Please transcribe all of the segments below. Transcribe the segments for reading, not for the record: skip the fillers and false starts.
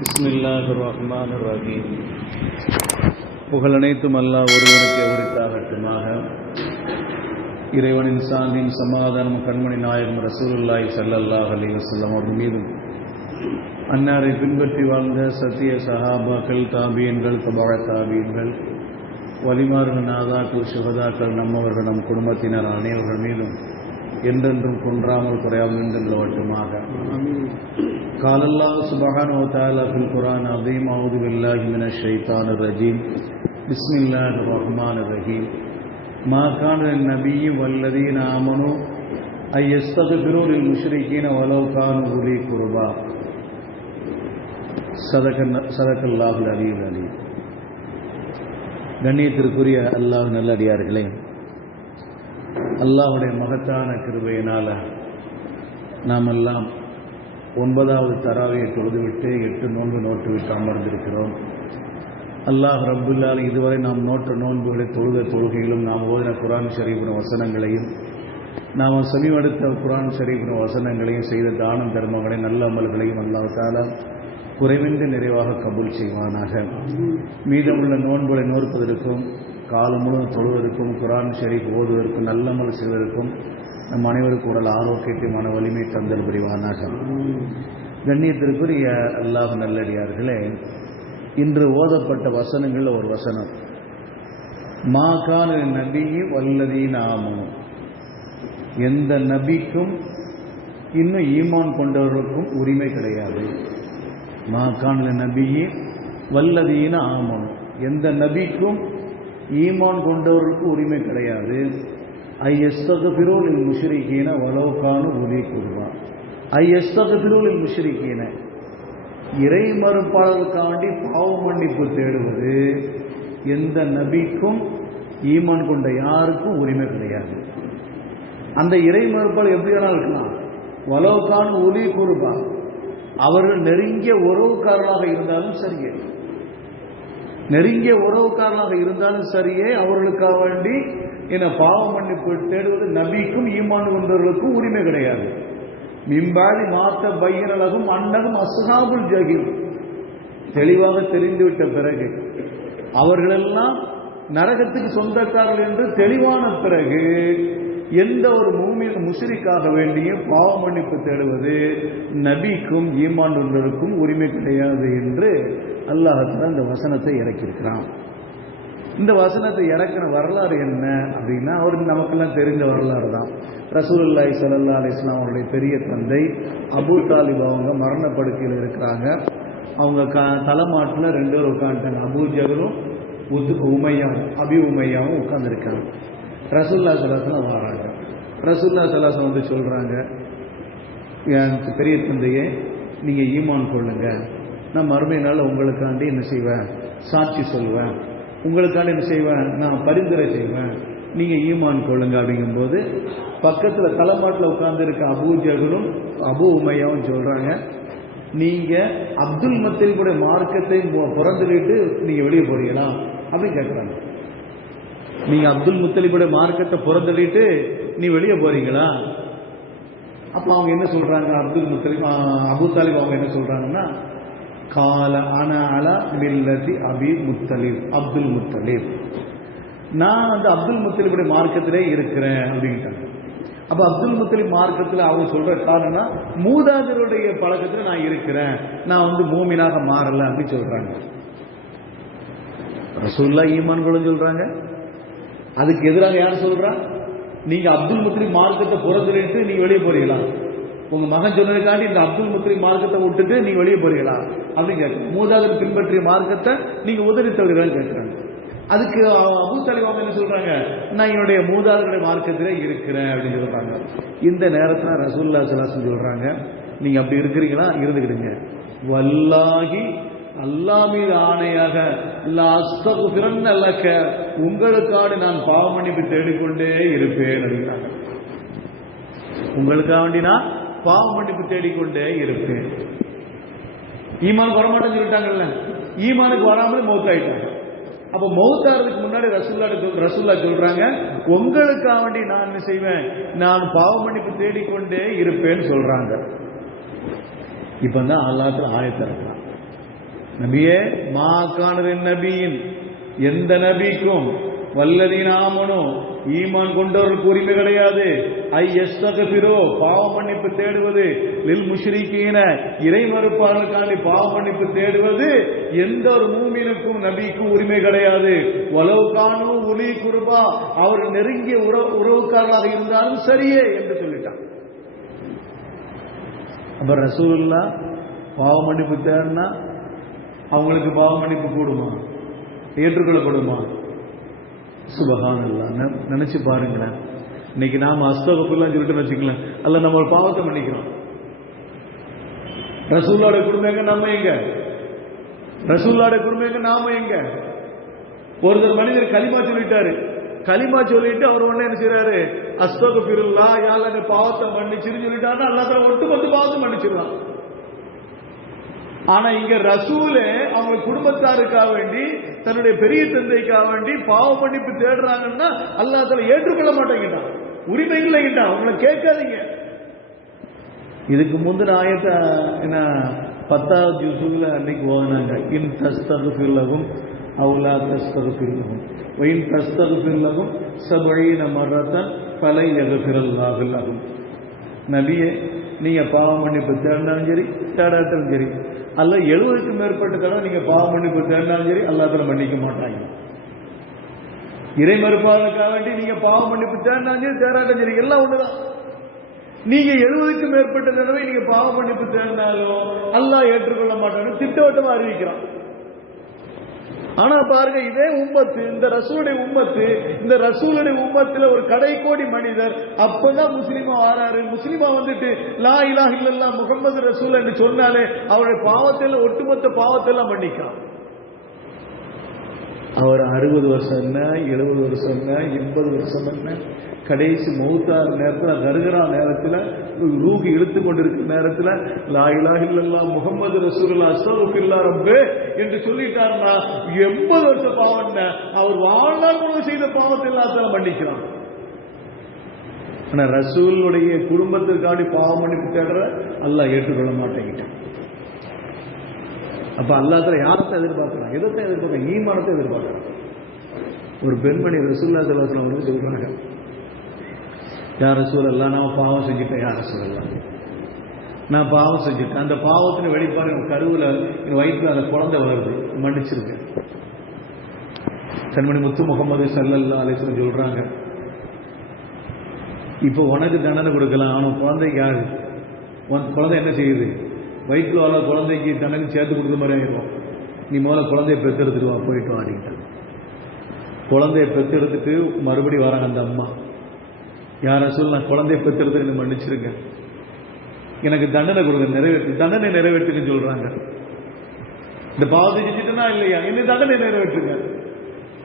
பிஸ்மில்லாஹிர் ரஹ்மானிர் ரஹீம். புகழனைத்தும் அல்லாஹ் ஒருவனுக்கு உரித்தாகட்டுமாக. இறைவனின் சாந்தின் சமாதானம் கண்மணி நாயகம் ரசூலுல்லாஹி ஸல்லல்லாஹு அலைஹி வஸல்லம் அவர்கள் மீதும், அன்னாரை பின்பற்றி வாழ்ந்த சத்திய சஹாபாக்கள், தாபியன்கள், தபா தாபியன்கள், வலிமார்கள், நாதாக்கள், சுஹதாக்கள், நம்மவர்கள், நம் குடும்பத்தினர் அனைவர்கள் மீதும் என்றென்றும் குன்றாமல் குறையாமல் என்று நிலவட்டுமாக. قال الله سبحانه وتعالى في القرآن العظيم: أعوذ بالله من الشيطان الرجيم بسم الله الرحمن الرحيم ما كان للنبي والذين آمنوا أن يستغفروا للمشركين ولو كانوا أولي قربى صدق الله العلي العليم. கண்ணியத்திற்குரிய அல்லாஹ் நல்லடியார்களே, அல்லாஹுடைய மகத்தான கிருபையினால் நாம் எல்லாம் 9வது தராவியை தொழுதுவிட்டு 8 நோன்பு நோட்டு விட்டு அமர்ந்திருக்கிறோம். அல்லாஹ் ரப்புல் ஆலமீன் இதுவரை நாம் நோட்ட நோன்புகளை தொழுத தொழுகைகளும், நாம் ஓதின குர்ஆன் ஷரீஃபின் வசனங்களையும், நாம் செவிமடுத்த குர்ஆன் ஷரீஃபின் வசனங்களையும், செய்த தானம் தர்மங்களையும், நல்ல அமல்களையும் அல்லாஹ் தஆலா குறைவின்றி நிறைவாக கபூல் செய்வானாக. மீதமுள்ள நோன்புகளை நோற்பதற்கும், காலம் முழுவதும் தொழுவதற்கும், குர்ஆன் ஷரீஃப் ஓதுவதற்கும், நல்லமல் செய்வதற்கும் நம் அனைவருக்கும் உடல் ஆரோக்கியத்தை, மன வலிமை தந்தல் புரிவானாக. கண்ணியத்திற்குரிய அல்லாஹ் நல்லடியார்களே, இன்று ஓதப்பட்ட வசனங்கள் ஒரு வசனம், மா கான நபியி வல்லதீன ஆமனு, எந்த நபிக்கும் இன்னும் ஈமான் கொண்டவர்களுக்கும் உரிமை கிடையாது. மா கான நபியி வல்லதீன ஆமனு, எந்த நபிக்கும் ஈமான் கொண்டவர்களுக்கும் உரிமை கிடையாது. ஐயஸ்தக்ஃபிரூ லில் முஷ்ரிகீன வலவ் கானூ உலீ குர்பா. ஐயஸ்தக்ஃபிரூ லில் முஷ்ரிகீன, இறை மறுப்பாளர்களுக்காண்டி பாவ மன்னிப்பு தேடுவது எந்த நபிக்கும் ஈமான் கொண்ட யாருக்கும் உரிமை கிடையாது. அந்த இறை மறுப்பாளர் எப்படி வேணாலும் இருக்கலாம். வலவ் கானூ உலீ குர்பா, அவர்கள் நெருங்கிய உறவுக்காரர்களாக இருந்தாலும் சரியே, நெருங்கிய உறவுக்காரர்களாக இருந்தாலும் சரியே, அவர்களுக்காக வேண்டி என பாவ மன்னிப்பு தேடுவது நபிக்கும் ஈமான் கொண்டவர்களுக்கும் உரிமை கிடையாது. மிம்பாடி மாத்த பையனலகும் அன்னகும் அஸ்ஹாபுல் ஜஹீம், தெளிவாக தெரிந்துவிட்ட பிறகு, அவர்களெல்லாம் நரகத்துக்கு சொந்தக்காரர்கள் என்று தெளிவான பிறகு, எந்த ஒரு மூமின் முஷ்ரிக்காக வேண்டிய பாவ மன்னிப்பு தேடுவது நபிக்கும் ஈமான் கொண்டவர்களுக்கும் உரிமை கிடையாது என்று அல்லாஹ் தஆலா இந்த வசனத்தை இறக்கியிருக்கிறான். இந்த வசனத்தை இறக்கின வரலாறு என்ன அப்படின்னா, அவருக்கு நமக்கெல்லாம் தெரிஞ்ச வரலாறு தான். ரசூலுல்லாஹி ஸல்லல்லாஹு அலைஹி வஸல்லம் அவருடைய பெரிய தந்தை அபூ தாலிப் அவங்க மரணப்படுக்கையில் இருக்கிறாங்க. அவங்க தலைமாட்டில் 2 பேர் உட்காந்துட்டாங்க. அபூ ஜஹலும் அபி உமையாவும் உட்காந்துருக்காங்க. ரசூலுல்லாஹி ஸல்லல்லாஹு அலைஹி வஸல்லம் வராங்க. ரசூலுல்லாஹி ஸல்லல்லாஹு அலைஹி வஸல்லம் வந்து சொல்கிறாங்க, என் பெரிய தந்தையே, நீங்கள் ஈமான் கொள்ளுங்க, நான் மறுமை நாள் உங்களுக்காண்டி என்ன செய்வேன், சாட்சி சொல்வேன், உங்களுக்காண்டி என்ன செய்வேன், நான் பரிந்துரை செய்வேன், நீங்கள் ஈமான் கொள்ளுங்க. அப்படிங்கும்போது பக்கத்தில் தலைமாட்டில் உட்கார்ந்துருக்க அபூ ஜஹலும் அபூ உமையாவும் சொல்கிறாங்க, நீங்கள் அப்துல் முத்தலிபுடைய மார்க்கத்தை புறந்தள்ளிட்டு நீங்கள் வெளியே போறீங்களா அப்படின்னு கேட்குறாங்க. நீங்கள் அப்துல் முத்தலிபுடைய மார்க்கத்தை புறந்தள்ளிட்டு நீ வெளியே போறீங்களா? அப்போ அவங்க என்ன சொல்கிறாங்க, அபூ தாலிப் அவங்க என்ன சொல்கிறாங்கன்னா, கால அன அலா மில்லதி அபி முத்தலிப், அப்துல் முத்தலிப், நான் வந்து அப்துல் முத்தலிபுடைய மார்க்கத்திலே இருக்கிறேன் அப்படின்ட்டாங்க. அப்போ அப்துல் முத்தலிப் மார்க்கத்தில் அவங்க சொல்ற காரணம்னா, மூதாதையருடைய பழக்கத்தில் நான் இருக்கிறேன், நான் வந்து மூமினாக மாறல அப்படின்னு சொல்றாங்க. ரசூலுல்லாஹ் ஈமான் கொள்ள சொல்றாங்க. அதுக்கு எதிராக யார் சொல்றா, நீங்க அப்துல் முத்தலிப் மார்க்கத்தை புறந்தள்ளிட்டு நீங்க வெளியே போறீங்களா, உங்க மகன் சொன்னதுக்காண்டி இந்த அப்துல் முத்தலிப் மார்க்கத்தை விட்டுட்டு நீங்க வெளியே போறீங்களா அப்படின்னு கேட்குறாங்க. மூதாதையர் பின்பற்றிய மார்க்கத்தை நீங்க உதறி தவிர்க்கிறான்னு கேட்குறாங்க. அதுக்கு அபூ தாலிப் அவங்க என்ன சொல்றாங்க, நான் என்னுடைய மூதாதையருடைய மார்க்கத்திலே இருக்கிறேன் அப்படின்னு சொல்றாங்க. இந்த நேரத்தில் ரசூலுல்லாஹி ஸல்லல்லாஹு அலைஹி வஸல்லம் சொல்றாங்க, நீங்க அப்படி இருக்கிறீங்களா, இருந்துக்கிடுங்க, வல்லாஹி அல்லாஹ் மீது ஆணையாக, லஅஸ்தக்ஃபிரன்ன லக, உங்களுக்காக நான் பாவ மன்னிப்பு தேடிக்கொண்டே இருப்பேன் அப்படிங்கிறாங்க. உங்களுக்காக வேண்டி நான் பாவ மன்னிப்பு தேடிக்கொண்டே இருப்பேன். ஈமானுக்கு வரமாட்டேன்னு சொல்லிட்டாங்கல்ல, ஈமானுக்கு வராமல் மௌத்தாயிட்டாங்க. அப்போ மௌத்தாகிறதுக்கு முன்னாடி ரசூலுல்லாஹ் சொல்றாங்க, உங்களுக்காக வேண்டி நான் என்ன செய்வேன், நான் பாவ மன்னிப்பு தேடிக்கொண்டே இருப்பேன்னு சொல்றாங்க. இப்போ தான் அல்லாஹ் ஆயத்தை இறக்குறான். நபியே, மா கானரின் நபியின், எந்த நபிக்கும் வல்லதீன ஆமனோ ஈமான் கொண்டவர்களுக்கு உரிமை கிடையாது, பாவ மன்னிப்பு தேடுவது, லில் முஷ்ரிகீன இறை மறுப்பாளர்களுக்காண்டி பாவ மன்னிப்பு தேடுவது எந்த ஒரு மூமினுக்கும் நபிக்கும் உரிமை கிடையாது. வலவு கானு உலி குர்பா, அவர் நெருங்கிய உறவுக்காரர்களாக இருந்தாலும் சரியே என்று சொல்லிட்டான். அப்ப ரசூலுல்லாஹ் பாவ மன்னிப்பு தேடினா அவங்களுக்கு பாவ மன்னிப்பு கூடுமா, ஏற்றுக்கொள்ளப்படுமா? சுபஹானல்லாஹ். நினைச்சு பாருங்களேன், இன்னைக்கு நாம அஸ்தக்ஃபிருல்லாஹ் சொல்லிட்டு வச்சுக்கலாம், அல்ல நம்ம ஒரு பாவத்தை மன்னிக்கிறோம். ரசூலுல்லாஹ் குடும்பம் எங்க, நம்ம எங்க? ரசூலுல்லாஹ் குடும்பம் எங்க, நாம எங்க? ஒருத்தர் மனிதர் கலிமா சொல்லிட்டாரு, கலிமா சொல்லிட்டு அவர் உடனே என்ன செய்யறாரு, அஸ்தக்ஃபிருல்லாஹ் யா அல்லாஹ் பாவத்தை மன்னிச்சிரு சொல்லிட்டாருன்னா அல்லாஹ் தஆலா ஒட்டுமொத்த பாவத்தை மன்னிச்சிடலாம். ஆனா இங்க ரசூலே அவங்க குடும்பத்தாருக்காக வேண்டி, தன்னுடைய பெரிய தந்தைக்காக வேண்டி பாவ மன்னிப்பு தேடுறாங்கன்னா அல்லாஹ் தஆலா ஏற்றுக்கொள்ள மாட்டேங்கிறான், உரிமை இல்லைங்கிட்டான், அவங்கள கேட்காதீங்க. இதுக்கு முந்தின ஆயத்தை என்ன 10வது ஜுஸுல அன்னைக்கு ஓதுனாங்க, இன் தஸ்தக்ஃபிர் லஹும் அவ் லா தஸ்தக்ஃபிர் லஹும் வ இன் தஸ்தக்ஃபிர் லஹும் 70 மர்ரத்தன் ஃபலை யக்ஃபிருல்லாஹு லஹும். நபியே, நீங்க பாவ மன்னிப்பு தேடினாலும் சரி தேடாட்டாலும் சரி, அல்ல 70க்கு மேற்பட்ட தடவை நீங்க பாவ மன்னிப்பு தேடினாலும் சரி அல்லாஹ் தஆலா மன்னிக்க மாட்டாங்க. இறை மறுப்பாளருக்காக வேண்டி நீங்க பாவ மன்னிப்பு தேடினாலும் சரி தேடாட்டாலும் சரி எல்லாம் ஒண்ணுதான். நீங்க 70க்கு மேற்பட்ட தடவை நீங்க பாவ மன்னிப்பு தேடினாலும் அல்லாஹ் ஏற்றுக்கொள்ள மாட்டான்னு திட்டவட்டமா அறிவிக்கிறான். ஆனா பாருங்க, இதே உம்மத்து, இந்த ரசூலுடைய உம்மத்து, இந்த ரசூலுடைய உம்மத்துல ஒரு கடைக்கோடி மனிதர் அப்பதான் முஸ்லிமா ஆறாரு. முஸ்லிமா வந்துட்டு லா இலாஹ இல்லல்லாஹ் முஹம்மது ரசூல் என்று சொன்னாலே அவருடைய பாவத்தில் ஒட்டுமொத்த பாவத்தெல்லாம் மன்னிக்கிறான். அவர் 60 வருஷம் என்ன, 70 வருஷம் என்ன, 80 வருஷம் என்ன, கடைசி மௌத்தார் நேரத்தில், கருகிறா நேரத்தில், ரூஹி இழுத்து கொண்டிருக்கிற நேரத்தில் லா இலாஹ இல்லல்லாஹ் முஹம்மது ரசூலுல்லாஹ் அஸ்தக்ஃபிருல்லாஹ் ரப்பே என்று சொல்லிட்டாருன்னா 80 வருஷம் பாவம் அவர் வாழ்நாள் முழுவதும் செய்த பாவத்தை எல்லாத்தாலும் மன்னிக்கிறான். ஆனா ரசூலுடைய குடும்பத்திற்காண்டி பாவ மன்னிப்பு தேடுற அல்லாஹ் ஏற்றுக்கொள்ள மாட்டேங்கிட்டான். அப்ப அல்லாஹ் தஆலா யாரத்தை எதிர்பார்க்கிறான், எதத்தை எதிர்பார்க்க, ஈமானத்தை எதிர்பார்க்கிறான். ஒரு பெண்மணி ரசூலுல்லாஹி ஸல்லல்லாஹு அலைஹி வஸல்லம் சொல்றாங்க, யா ரசூலல்லாஹ் நான் பாவம் செஞ்சுட்டேன், யா ரசூலல்லாஹ் நான் பாவம் செஞ்சுட்டேன், அந்த பாவத்தின் வெளிப்பாடு கருவில் என் வயிற்றுல அந்த குழந்தை வளருது, மன்னிச்சிருக்கேன். கண்மணி முத்து முகமது ஸல்லல்லாஹு அலைஹி வஸல்லம் சொல்றாங்க, இப்போ உனக்கு தண்டனை கொடுக்கலாம், அவன் குழந்தைக்கு யாரு, குழந்தை என்ன செய்யுது, வயிற்றுல வளர குழந்தைக்கு தண்டனை சேர்த்து கொடுக்குற மாதிரி ஆயிடுவோம், நீ முதல்ல குழந்தைய பெற்றெடுத்துட்டு வா, போயிட்டு வாடிட்டான். குழந்தைய பெற்றெடுத்துட்டு மறுபடியும் வராங்க அந்த அம்மா, யார சொல்ல நான் குழந்தைய பெற்றெடுத்து எனக்கு மன்னிச்சிருங்க, எனக்கு தண்டனை கொடுங்க, தண்டனை நிறைவேற்றுன்னு சொல்றாங்க. இந்த பாவத்தை செஞ்சுட்டேன்னா இல்லையா, என்ன தண்டனை நிறைவேற்றுங்க.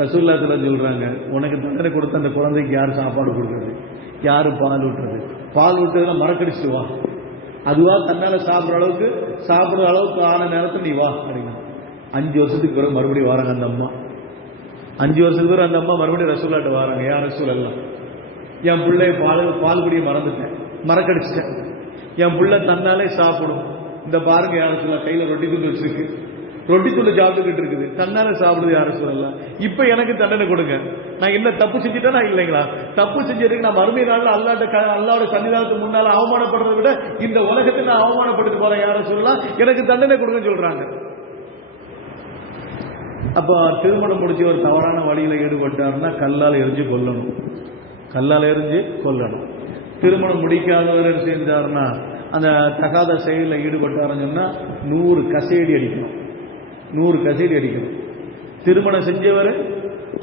ரசூலுல்லாஹி ஸல்லல்லாஹு அலைஹி வஸல்லம் சொல்றாங்க, உனக்கு தண்டனை கொடுத்த அந்த குழந்தைக்கு யார் சாப்பாடு கொடுக்குறது, யாரு பால் ஊட்டுறது, பால் ஊட்டுறதுலாம் மறக்கடிச்சிட்டு வா, அதுவா தன்னால சாப்பிடுற அளவுக்கு ஆன நேரத்தில் நீ வா அப்படின்னா. 5 வருஷத்துக்கு பிறகு மறுபடியும் வராங்க அந்த அம்மா. 5 வருஷத்துக்கு பிறகு அந்த அம்மா மறுபடியும் ரசூலுல்லாஹ்ட்ட வராங்க, யா ரசூலல்லாஹ் என் பிள்ளை பால் குடியை மறந்துட்டேன், மறக்கடிச்சிட்டேன், என் பிள்ளை தன்னாலே சாப்பிடும், இந்த பாருங்க யார சொல்லலாம், கையில ரொட்டி துண்டு வச்சிருக்கு, ரொட்டி துண்டு சாப்பிட்டுக்கிட்டு இருக்குது, தன்னால சாப்பிடுது, யார சொல்லலாம், இப்ப எனக்கு தண்டனை கொடுங்க, நான் என்ன தப்பு செஞ்சுட்டேனா இல்லைங்களா, தப்பு செஞ்சதுக்கு நான் மறுமை நாள்ல அல்லாஹ்வோட சன்னிதானத்துக்கு முன்னால அவமானப்படுறதை விட இந்த உலகத்தை நான் அவமானப்படுத்தி போறேன், யார சொல்லலாம், எனக்கு தண்டனை கொடுங்க சொல்றாங்க. அப்ப திருமணம் முடிச்சு ஒரு தவறான வழியில ஈடுபட்டாருன்னா கல்லால் எரிஞ்சு கொல்லணும், கல்லால் எரிஞ்சு கொல்லணும். திருமணம் முடிக்காதவர் செஞ்சாருன்னா, அந்த தகாத செயலில் ஈடுபட்டாருன்னு சொன்னா 100 கசையடி அடிக்கணும், 100 கசையடி அடிக்கணும். திருமணம் செஞ்சவர்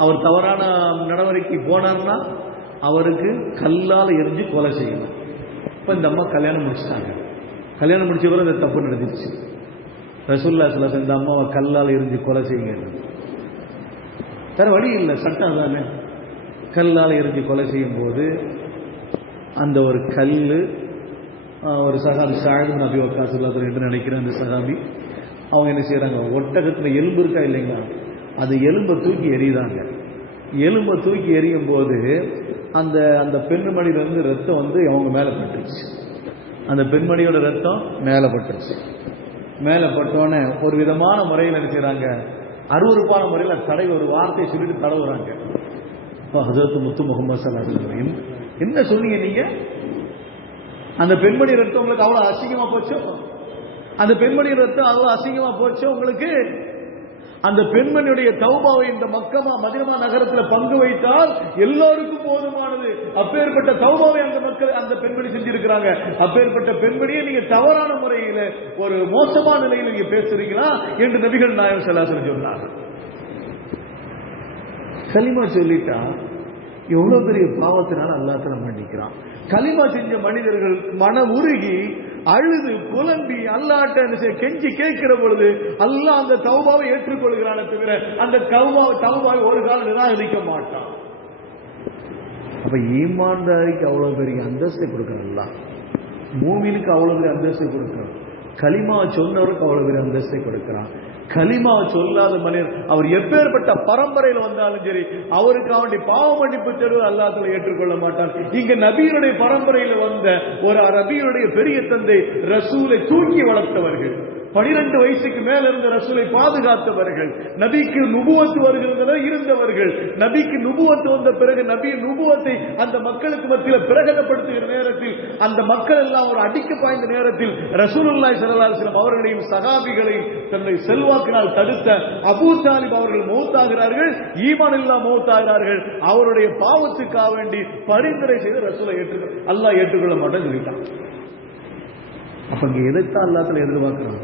அவர் தவறான நடவடிக்கை போனார்னா அவருக்கு கல்லால் எரிஞ்சு கொலை செய்யணும். இப்போ இந்த அம்மா கல்யாணம் முடிச்சிட்டாங்க, கல்யாணம் முடிச்சவரை அந்த தப்பு நடந்துச்சு. ரசூலுல்லாஹி ஸல்லல்லாஹு அலைஹி வஸல்லம் இந்த அம்மாவை கல்லால் எரிஞ்சு கொலை செய்யுங்க, வேற வழி இல்லை, சட்டம் தானே. கல்லால் எரிஞ்சு கொலை செய்யும் போது அந்த ஒரு கல், ஒரு சகாபி ஸஅத் இப்னு அபீ வக்காஸ் என்று நினைக்கிறேன், அந்த சகாபி அவங்க என்ன செய்யறாங்க, ஒட்டகத்தில் எலும்பு இருக்கா இல்லைங்களா, அது எலும்பை தூக்கி எறியுறாங்க. எலும்பை தூக்கி எறியும் போது அந்த அந்த பெண்மணியிலிருந்து ரத்தம் அவங்க மேலே பட்டுருச்சு, அந்த பெண்மணியோட ரத்தம் மேலே பட்டுருச்சு. மேலே பட்டோன்னே ஒரு விதமான முறையில் என்ன செய்கிறாங்க, அருவருப்பான முறையில் தடவை ஒரு வார்த்தையை சொல்லிட்டு தடவுறாங்க. இப்போ ஹஜரத் முத்து முகமது ஸல்லல்லாஹு அலைஹி வஸல்லம் என்ன சொன்னீங்க நீங்க? அந்த பெண்மணி ரத்தம் உங்களுக்கு அவ்வளவு அசிங்கமா போச்சோ? அந்த பெண்மணி ரத்தம் அவ்வளவு அசிங்கமா போச்சோ உங்களுக்கு? அந்த பெண்மணியுடைய தௌபாவை இந்த மக்கமா மதீனா நகரத்தில் பங்கு வைத்தால் எல்லோருக்கும் போதுமானது. அப்பேற்பட்ட தௌபாவை அந்த மக்கள் அந்த பெண்மணி செஞ்சிருக்கிறாங்க. அப்பேற்பட்ட பெண்மணியை நீங்க தவறான முறையில் ஒரு மோசமான நிலையில் நீங்க பேசுறீங்களா என்று நபிகள் நாயகம் ஸல்லல்லாஹு அலைஹி வஸல்லம் சொன்னாங்க. கலிமா சொல்லிட்டா எவ்வளவு பெரிய பாவத்தினால அல்லாஹ் தஆலா மன்னிக்கிறான். கலிமா செஞ்ச மனிதர்கள் மன உருகி அழுது புலம்பி அல்லாஹ்ட்ட கெஞ்சி கேட்கிற பொழுது அல்லாஹ் அந்த தௌபாவை ஏற்றுக்கொள்கிறானே தவிர அந்த தௌபாவை ஒரு காலம் நிராகரிக்க மாட்டான். அப்ப ஈமான்தாரிக்கு அவ்வளவு பெரிய அந்தஸ்தை கொடுக்கிறான் அல்லாஹ், மூமினுக்கு அவ்வளவு பெரிய அந்தஸ்தை கொடுக்கிறான், கலிமா சொன்னவருக்கு அவ்வளவு பெரிய அந்தஸ்தை கொடுக்கிறான். கலிமா சொல்லாத மனிதர் அவர் எப்பேற்பட்ட பரம்பரையில் வந்தாலும் சரி அவருக்கு அவனுடைய பாவ மன்னிப்பு தருவது அல்லாஹ் தஆலா ஏற்றுக்கொள்ள மாட்டான். இங்க நபியுடைய பரம்பரையில் வந்த ஒரு நபியுடைய பெரிய தந்தை ரசூலை தூக்கி வளர்த்தவர்கள், 12 வயசுக்கு மேல இருந்த ரசூலை பாதுகாத்தவர்கள், நபிக்கு நுபுவத்து வருகிறதுல இருந்தவர்கள், நபிக்கு நுபுவத்து வந்த பிறகு நபியின் நுபுவத்தை அந்த மக்களுக்கு மத்தியில் பிரகடனப்படுத்துகிற நேரத்தில் அந்த மக்கள் எல்லாம் ஒரு அடிக்க பாய்ந்த நேரத்தில் ரசூலுல்லாஹி ஸல்லல்லாஹு அலைஹி வஸல்லம் அவர்களையும் சஹாபிகளையும் தன்னை செல்வாக்கினால் தடுத்த அபூ தாலிப் அவர்கள் மௌத்தாகிறார்கள், ஈமான் இல்லா மௌத்தாகிறார்கள். அவருடைய பாவத்துக்காக வேண்டி பரிந்துரை செய்து ரசூலை அல்லாஹ் ஏற்றுக்கொள்ள மாட்டேன்னு சொல்லிட்டான். அப்ப இங்க எதைத்தான் அல்லாஹ் தஆலா எதிர்பார்க்கிறான்?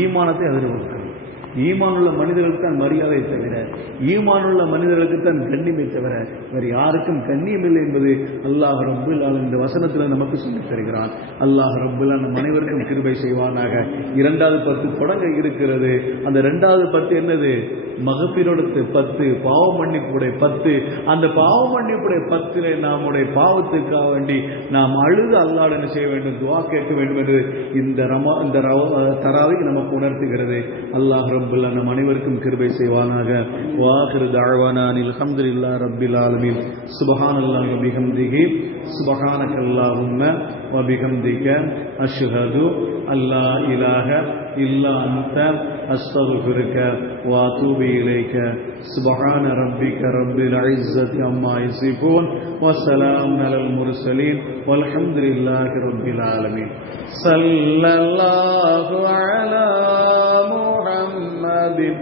ஈமானத்தை எதிர்பார்க்கிறான். ஈமானுள்ள மனிதர்களுக்கு தான் மரியாதை தவிர, ஈமானுள்ள மனிதர்களுக்கு தான் கண்ணியமை தவிர வேறு யாருக்கும் கண்ணியம் இல்லை என்பது அல்லாஹ் ரப்புல் ஆலமீன் இந்த வசனத்தில் நமக்கு சொல்லித் தருகிறான். அல்லாஹ் ரப்புல் ஆலமீன் அனைவருக்கும் கிருபை செய்வானாக. 2வது பத்து தொடங்க இருக்கிறது. அந்த 2வது பத்து என்னது? மகபிரோடு 10, பாவ மன்னிப்புடைய 10. அந்த பாவ மன்னிப்புடைய 10 நம்முடைய பாவத்துக்காக வேண்டி நாம் அழுது அல்லாஹ் என்ன செய்ய வேண்டும்? துஆ கேட்க வேண்டும் என்று இந்த தராவிக் நமக்கு உணர்த்துகிறது. அல்லாஹ் ரப்புல் ஆலமீன் நம் அனைவருக்கும் கிருபை செய்வானாக. வாஹிரு தஅவானா அல்ஹம்துலில்லாஹி ரப்பில் ஆலமீன். சுப்ஹானல்லாஹி வ பிஹம்திஹி சுப்ஹானக்கல்லாஹும்ம வ பிஹம்திக அஷ்ஹது அல்லா இலாஹ இல்லா அன்த அஸ்தக்ஃபிருக வ அதூபு இலைக. சுப்ஹான ரப்பிக ரப்பில் இஸ்ஸத்தி அம்மா யசிஃபூன் வ ஸலாமுன் அலல் முர்ஸலீன் வல்ஹம்துலில்லாஹி ரப்பில் ஆலமீன். ஸல்லல்லாஹு அலா முஹம்மதின்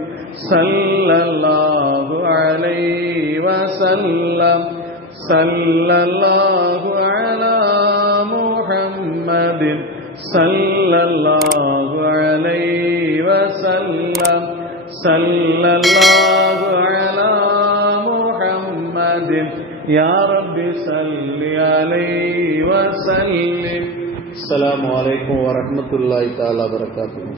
ஸல்லல்லாஹு அலைஹி வஸல்லம். ஸல்லல்லாஹு அலா முஹம்மதின் ஸல்லல்லாஹு அலைஹி வஸல்லம். ஸல்லல்லாஹு அலா முஹம்மதின் யா ரப்பி ஸல்லி அலைஹி வஸல்லிம். அஸ்ஸலாமு அலைக்கும் வரஹ்மத்துல்லாஹி தஆலா வபரகாத்துஹு.